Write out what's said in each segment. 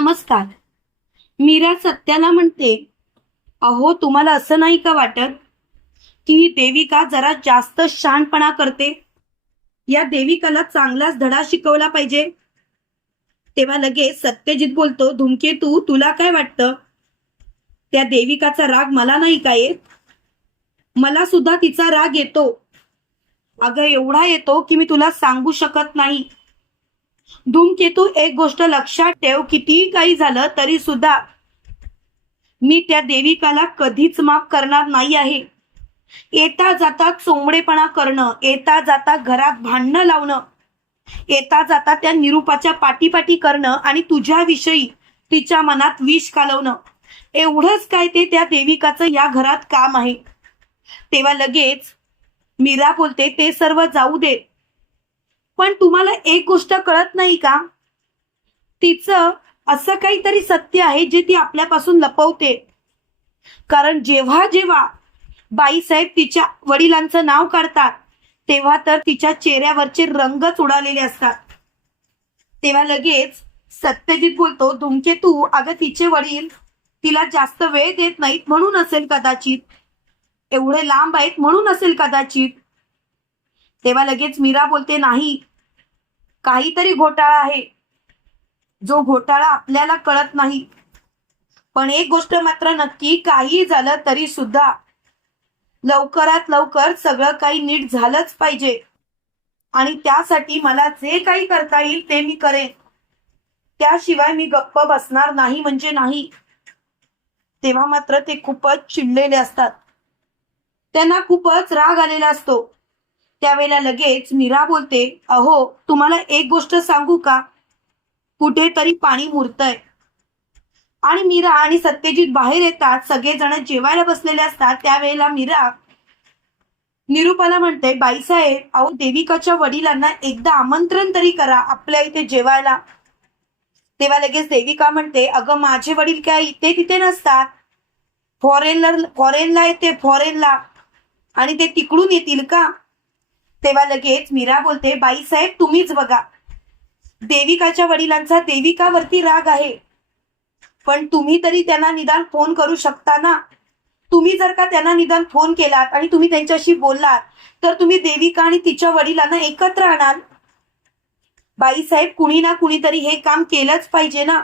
नमस्कार. मीरा सत्याला म्हणते अहो तुम्हाला असं नाही का वाटत की ही देविका जरा जास्त शहाणपणा करते? या देविकाला चांगलाच धडा शिकवला पाहिजे. तेव्हा लगेच सत्यजित बोलतो धुमकेतू तुला काय वाटतं? त्या देविकाचा राग मला नाही का येत? मला सुद्धा तिचा राग येतो. अगं एवढा येतो की मी तुला सांगू शकत नाही. धूमकेतू एक गोष्ट लक्षात ठेव कितीही काही झालं तरी सुद्धा मी त्या देविकाला कधीच माफ करणार नाही आहे. येता जाता चोंबडेपणा करणं येता जाता घरात भांडणं लावणं येता जाता त्या निरूपाच्या पाठीपाठी करणं आणि तुझ्याविषयी तिच्या मनात विष कालवणं. एवढंच काय ते त्या देविकाचं या घरात काम आहे. तेव्हा लगेच मीरा बोलते ते सर्व जाऊ दे पण तुम्हाला एक गोष्ट कळत नाही का? तिचं असं काहीतरी सत्य आहे जे ती आपल्यापासून लपवते. कारण जेव्हा जेव्हा बाईसाहेब तिच्या वडिलांचं नाव काढतात तेव्हा तर तिच्या चेहऱ्यावरचे रंगच उडालेले असतात. तेव्हा लगेच सत्यजित बोलतो धुमकेतू अगं तिचे वडील तिला जास्त वेळ देत नाहीत म्हणून असेल कदाचित. एवढे लांब आहेत म्हणून असेल कदाचित. तेव्हा लगेच मीरा बोलते नाही काहीतरी घोटाळा आहे. जो घोटाळा आपल्याला कळत नाही. पण एक गोष्ट मात्र नक्की काही झालं तरी सुद्धा लवकरात लवकर सगळं काही नीट झालंच पाहिजे. आणि त्यासाठी मला जे काही करता येईल ते मी करेन. त्याशिवाय मी गप्प बसणार नाही म्हणजे नाही. तेव्हा मात्र ते खूपच चिडलेले असतात. त्यांना खूपच राग आलेला असतो. त्यावेळेला लगेच मीरा बोलते अहो तुम्हाला एक गोष्ट सांगू का? कुठेतरी पाणी मुरतय. आणि मीरा आणि सत्यजित बाहेर येतात सगळेजण जेवायला बसलेले असतात. त्यावेळेला मीरा निरूपाला म्हणते बाईसाहेब अहो देविकाच्या वडिलांना एकदा आमंत्रण तरी करा आपल्या इथे जेवायला. तेव्हा लगेच देविका म्हणते अगं माझे वडील काय इथे तिथे नसतात फॉरेनला फॉरेनला येते फॉरेनला आणि ते तिकडून येतील का? तेव्हा लगेच मीरा बोलते बाईसाहेब तुम्हीच बघा. देविकाच्या वडिलांचा देविकावरती राग आहे. पण तुम्ही तरी त्यांना निदान फोन करू शकता ना? तुम्ही जर का त्यांना निदान फोन केलात आणि तुम्ही त्यांच्याशी बोललात तर तुम्ही देविका आणि तिच्या वडिलांना एकत्र आणाल. बाईसाहेब कुणी ना कुणीतरी हे काम केलंच पाहिजे ना?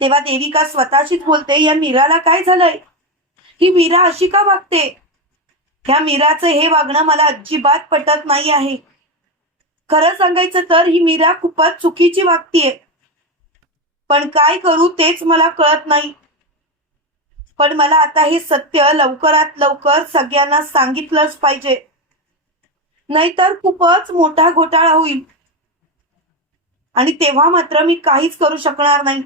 तेव्हा देविका स्वतःशीच बोलते या मीराला काय झालंय? ही मीरा अशी का वागते? ह्या मीराचं हे वागणं मला अजिबात पटत नाही आहे. खरं सांगायचं तर ही मीरा खूपच चुकीची वागतीये. पण काय करू तेच मला कळत नाही. पण मला आता हे सत्य लवकरात लवकर सगळ्यांना सांगितलंच पाहिजे. नाहीतर खूपच मोठा घोटाळा होईल. आणि तेव्हा मात्र मी काहीच करू शकणार नाही.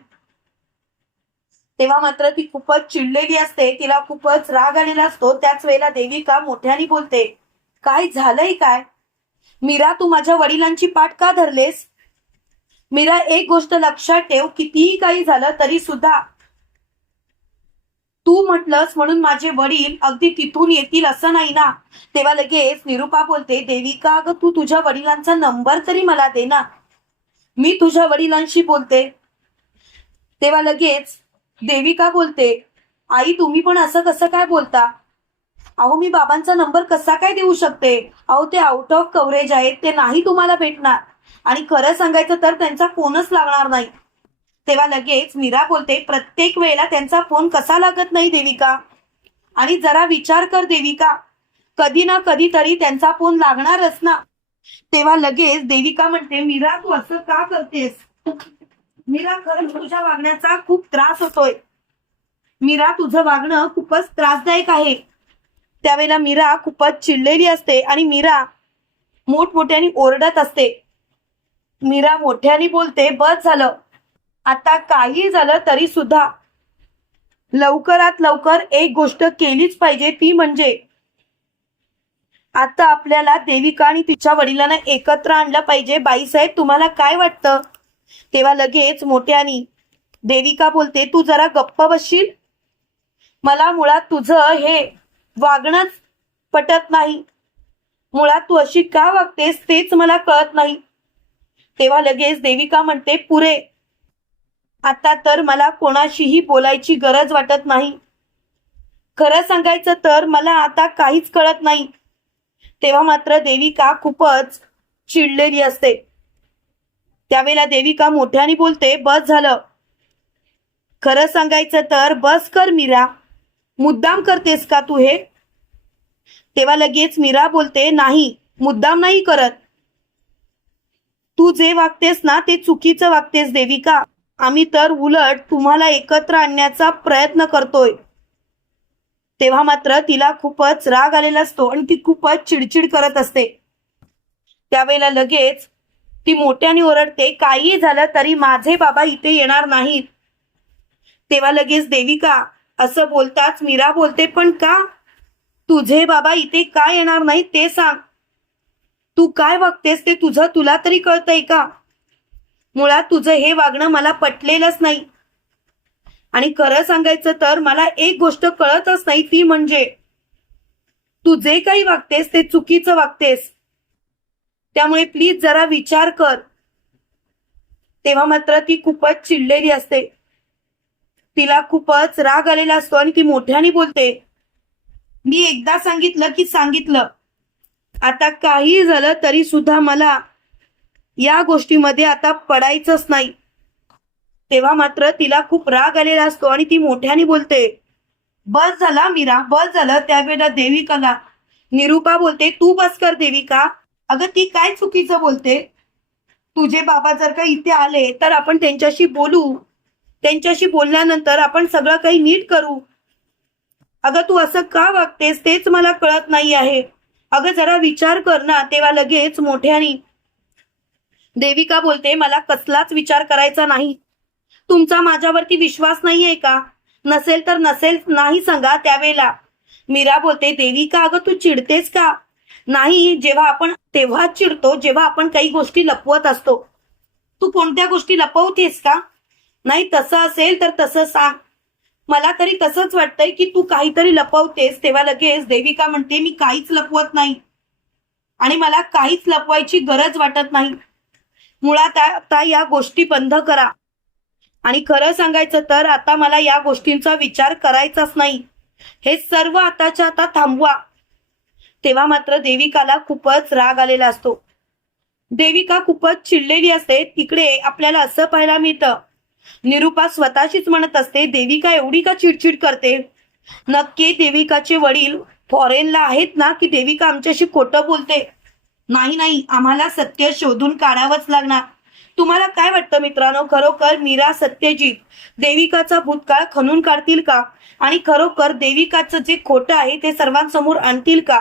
तेव्हा मात्र ती खूपच चिडलेली असते. तिला खूपच राग आलेला असतो. त्याच वेळेला देविका मोठ्याने बोलते काय झालंय काय? मीरा तू माझ्या वडिलांची पाठ का धरलेस? मीरा एक गोष्ट लक्षात ठेव कितीही काही झालं तरी सुद्धा तू म्हटलंस म्हणून माझे वडील अगदी तिथून येतील असं नाही ना? तेव्हा लगेच निरुपा बोलते देविका अगं तू तुझ्या वडिलांचा नंबर तरी मला दे ना. मी तुझ्या वडिलांशी बोलते. तेव्हा लगेच देविका बोलते? आई तुम्ही पण असं कसं काय बोलता? अहो मी बाबांचा नंबर कसा काय देऊ शकते? अहो ते आउट ऑफ कव्हरेज आहेत ते नाही तुम्हाला भेटणार. आणि खरं सांगायचं तर त्यांचा फोनच लागणार नाही. तेव्हा लगेच मीरा बोलते प्रत्येक वेळेला त्यांचा फोन कसा लागत नाही देविका? आणि जरा विचार कर देविका. कधी ना कधी तरी त्यांचा फोन लागणारच ना. तेव्हा लगेच देविका म्हणते मीरा तू असं का करतेस? मीरा खरंच तुझ्या वागण्याचा खूप त्रास होतोय. मीरा तुझं वागणं खूपच त्रासदायक आहे. त्यावेळेला मीरा खूपच चिडलेली असते आणि मीरा मोठमोठ्याने ओरडत असते. मीरा मोठ्याने बोलते बस झालं. आता काही झालं तरी सुद्धा. लवकरात लवकर एक गोष्ट केलीच पाहिजे ती म्हणजे आता आपल्याला देविका आणि तिच्या वडिलांना एकत्र आणलं पाहिजे. बाईसाहेब तुम्हाला काय वाटतं? तेव्हा लगेच मोठ्यानी देविका बोलते तू जरा गप्प बसशील? मला मुळात तुझं हे वागणंच पटत नाही. मुळात तू अशी का वागतेस तेच मला कळत नाही. तेव्हा लगेच देविका म्हणते पुरे आता तर मला कोणाशीही बोलायची गरज वाटत नाही. खरं सांगायचं तर मला आता काहीच कळत नाही. तेव्हा मात्र देविका खूपच चिडलेली असते. त्यावेळेला देविका मोठ्याने बोलते बस झालं. खरं सांगायचं तर बस कर मीरा. मुद्दाम करतेस का तू हे? तेव्हा लगेच मीरा बोलते नाही मुद्दाम नाही करत. तू जे वागतेस ना ते चुकीचं वागतेस देविका. आम्ही तर उलट तुम्हाला एकत्र आणण्याचा प्रयत्न करतोय. तेव्हा मात्र तिला खूपच राग आलेला असतो आणि ती खूपच चिडचिड करत असते. त्यावेळेला लगेच ती मोठ्याने ओरडते काही झालं तरी माझे बाबा इथे येणार नाहीत. तेव्हा लगेच देविका असं बोलताच मीरा बोलते पण का? तुझे बाबा इथे का येणार नाही ते सांग. तू काय वागतेस ते तुझं तुला तरी कळतंय का? मुळात तुझं हे वागणं मला पटलेलंच नाही. आणि खरं सांगायचं तर मला एक गोष्ट कळतच नाही ती म्हणजे तू जे काही वागतेस ते चुकीचं वागतेस. त्यामुळे प्लीज जरा विचार कर. तेव्हा मात्र ती खूपच चिडलेली असते. तिला खूपच राग आलेला असतो आणि ती मोठ्याने बोलते मी एकदा सांगितलं की सांगितलं. आता काही झालं तरी सुद्धा मला या गोष्टीमध्ये आता पडायचंच नाही. तेव्हा मात्र तिला खूप राग आलेला असतो आणि ती मोठ्याने बोलते बस झाला मीरा बस झालं. त्यावेळेला देविकाला. निरूपा बोलते तू बस कर देविका. अगं ती काय चुकीचं बोलते? तुझे बाबा जर का इथे आले तर आपण त्यांच्याशी बोलू. त्यांच्याशी बोलल्यानंतर आपण सगळं काही नीट करू. अगं तू असं का वागतेस? तेच मला कळत नाही आहे. अगं जरा विचार कर ना तेव्हा लगेच मोठ्याने. देविका बोलते मला कसलाच विचार करायचा नाही. तुमचा माझ्यावरती विश्वास नाहीये का? नसेल तर नसेल नाही सांगा त्यावेळेला. मीरा बोलते देविका अगं तू चिडतेस का? नाही जेव्हा आपण तेव्हाच चिडतो जेव्हा आपण काही गोष्टी लपवत असतो. तू कोणत्या गोष्टी लपवतेस का? नाही तसं असेल तर तसं सांग. मला तरी तसंच वाटतंय की तू काहीतरी लपवतेस तेव्हा लगेच देविका म्हणते मी काहीच लपवत नाही. आणि मला काहीच लपवायची गरज वाटत नाही. मुळात आता या गोष्टी बंद करा. आणि खरं सांगायचं तर आता मला या गोष्टींचा विचार करायचाच नाही. हे सर्व आताच्या आता थांबवा. तेव्हा मात्र देविकाला खूपच राग आलेला असतो. देविका खूपच चिडलेली असते. तिकडे आपल्याला असं पाहायला मिळतं. निरुपा स्वतःशीच म्हणत असते देविका एवढी का चिडचिड करते? नक्की देविकाचे वडील फॉरेनला आहेत ना की देविका आमच्याशी खोटं बोलते? नाही नाही आम्हाला सत्य शोधून काढावंच लागणार. तुम्हाला काय वाटतं मित्रांनो? खरोखर मीरा सत्यजीत देविकाचा भूतकाळ खणून काढतील का? आणि खरोखर देविकाचं जे खोटं आहे ते सर्वांसमोर आणतील का?